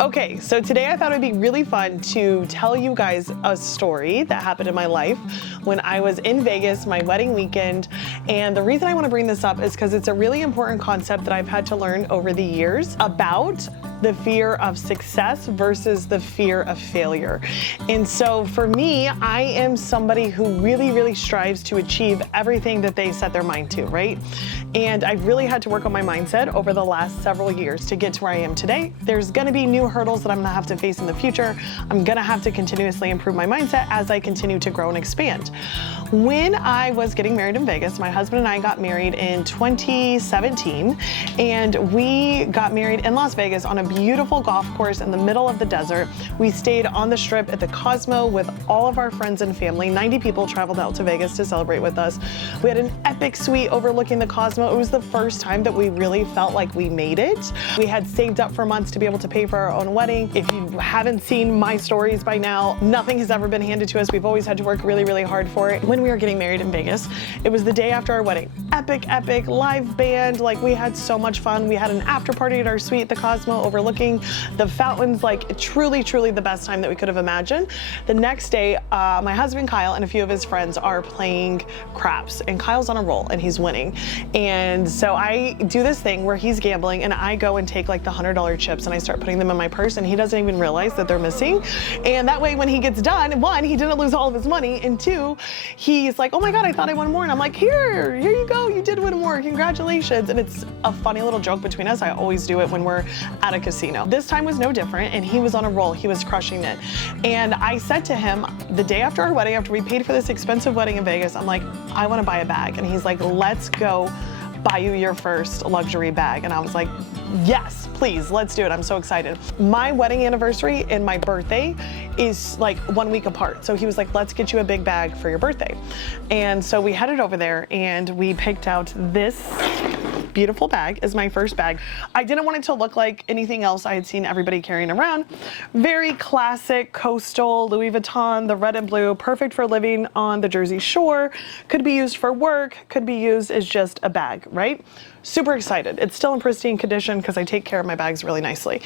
Okay, so today I thought it'd be really fun to tell you guys a story that happened in my life when I was in Vegas, my wedding weekend. And the reason I want to bring this up is because it's a really important concept that I've had to learn over the years about the fear of success versus the fear of failure. And so for me, I am somebody who really strives to achieve everything that they set their mind to, right? And I've really had to work on my mindset over the last several years to get to where I am today. There's gonna be new hurdles that I'm gonna have to face in the future. I'm gonna have to continuously improve my mindset as I continue to grow and expand. When I was getting married in Vegas, my husband and I got married in 2017, and we got married in Las Vegas on a beautiful golf course in the middle of the desert. We stayed on the strip at the Cosmo with all of our friends and family. 90 people traveled out to Vegas to celebrate with us. We had an epic suite overlooking the Cosmo. It was the first time that we really felt like we made it. We had saved up for months to be able to pay for our own wedding. If you haven't seen my stories by now, nothing has ever been handed to us. We've always had to work really hard for it. When we were getting married in Vegas, it was the day after our wedding. Epic live band. Like, we had so much fun. We had an after party at our suite at the Cosmo overlooking the fountains. Like, truly the best time that we could have imagined. The next day, my husband Kyle and a few of his friends are playing craps, and Kyle's on a roll and he's winning. And so I do this thing where he's gambling and I go and take like the $100 chips and I start putting them in my purse, and he doesn't even realize that they're missing. And that way when he gets done, one, he didn't lose all of his money, and two, he's like, oh my God, I thought I won more. And I'm like, here you go, you did win more, congratulations. And it's a funny little joke between us. I always do it when we're at a casino. This time was no different, and he was on a roll. He was crushing it. And I said to him the day after our wedding, after we paid for this expensive wedding in Vegas, I'm like, I want to buy a bag. And he's like, let's go buy you your first luxury bag. And I was like, yes, please, let's do it. I'm so excited. My wedding anniversary and my birthday is like 1 week apart. So he was like, let's get you a big bag for your birthday. And so we headed over there and we picked out this beautiful bag as my first bag. I didn't want it to look like anything else I had seen everybody carrying around. Very classic, coastal, Louis Vuitton, the red and blue, perfect for living on the Jersey Shore. Could be used for work, could be used as just a bag, right? Super excited. It's still in pristine condition because I take care of my bags really nicely.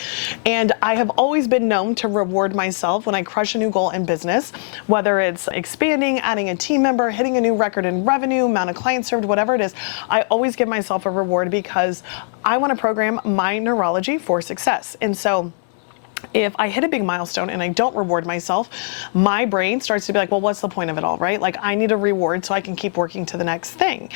And I have always been known to reward myself when I crush a new goal in business, whether it's expanding, adding a team member, hitting a new record in revenue, amount of clients served, whatever it is. I always give myself a reward because I want to program my neurology for success. And so if I hit a big milestone and I don't reward myself, my brain starts to be like, well, what's the point of it all, right? Like, I need a reward so I can keep working to the next thing.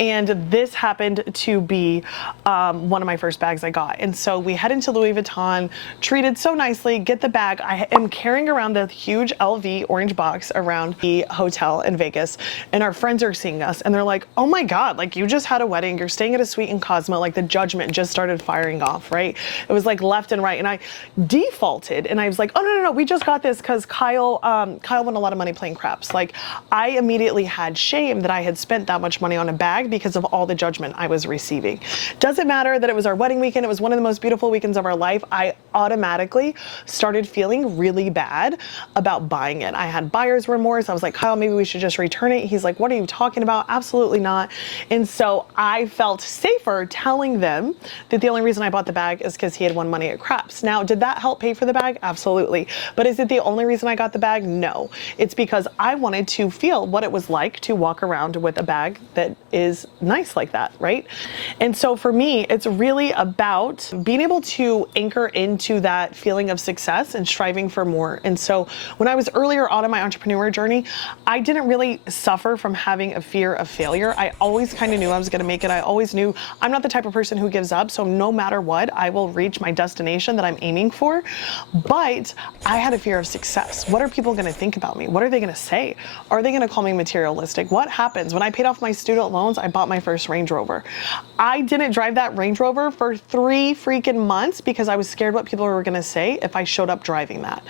And this happened to be one of my first bags I got. And so we head into Louis Vuitton, treated so nicely, get the bag. I am carrying around the huge LV orange box around the hotel in Vegas, and our friends are seeing us and they're like, oh my God, like, you just had a wedding, you're staying at a suite in Cosmo, like the judgment just started firing off, right? It was like left and right. And I defaulted and I was like, oh no, we just got this because Kyle won a lot of money playing craps. Like, I immediately had shame that I had spent that much money on a bag because of all the judgment I was receiving. Doesn't matter that it was our wedding weekend, it was one of the most beautiful weekends of our life. I automatically started feeling really bad about buying it. I had buyer's remorse. I was like, Kyle, maybe we should just return it. He's like, what are you talking about? Absolutely not. And so I felt safer telling them that the only reason I bought the bag is because he had won money at craps. Now, did that help pay for the bag? Absolutely. But is it the only reason I got the bag? No. It's because I wanted to feel what it was like to walk around with a bag that is nice like that, right? And so for me, it's really about being able to anchor into that feeling of success and striving for more. And so when I was earlier on in my entrepreneur journey, I didn't really suffer from having a fear of failure. I always kind of knew I was going to make it. I always knew I'm not the type of person who gives up. So no matter what, I will reach my destination that I'm aiming for. But I had a fear of success. What are people going to think about me? What are they going to say? Are they going to call me materialistic? What happens? When I paid off my student loans, I bought my first Range Rover. I didn't drive that Range Rover for 3 freaking months because I was scared what people were going to say if I showed up driving that?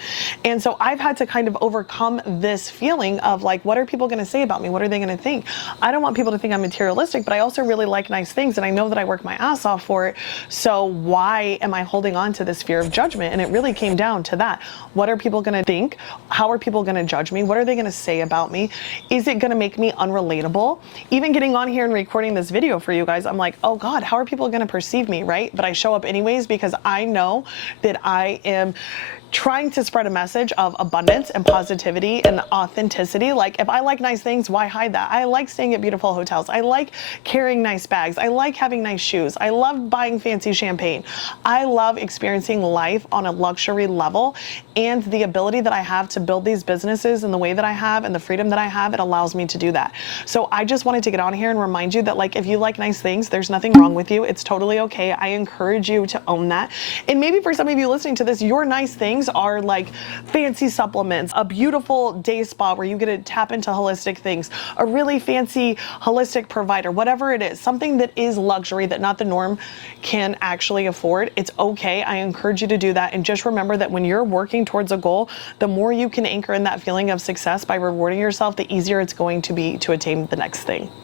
And so I've had to kind of overcome this feeling of like, what are people going to say about me? What are they going to think? I don't want people to think I'm materialistic, but I also really like nice things, and I know that I work my ass off for it. So why am I holding on to this fear of judgment? And it really came down to that. What are people going to think? How are people going to judge me? What are they going to say about me? Is it going to make me unrelatable? Even getting on here and recording this video for you guys, I'm like, oh God, how are people going to perceive me, right? But I show up anyways because I know that I am trying to spread a message of abundance and positivity and authenticity. Like, if I like nice things, why hide that? I like staying at beautiful hotels. I like carrying nice bags. I like having nice shoes. I love buying fancy champagne. I love experiencing life on a luxury level, and the ability that I have to build these businesses in the way that I have and the freedom that I have, it allows me to do that. So I just wanted to get on here and remind you that, like, if you like nice things, there's nothing wrong with you. It's totally okay. I encourage you to own that. And maybe for some of you listening to this, your nice things are like fancy supplements, a beautiful day spa where you get to tap into holistic things, a really fancy holistic provider, whatever it is, something that is luxury that not the norm can actually afford. It's okay. I encourage you to do that. And just remember that when you're working towards a goal, the more you can anchor in that feeling of success by rewarding yourself, the easier it's going to be to attain the next thing.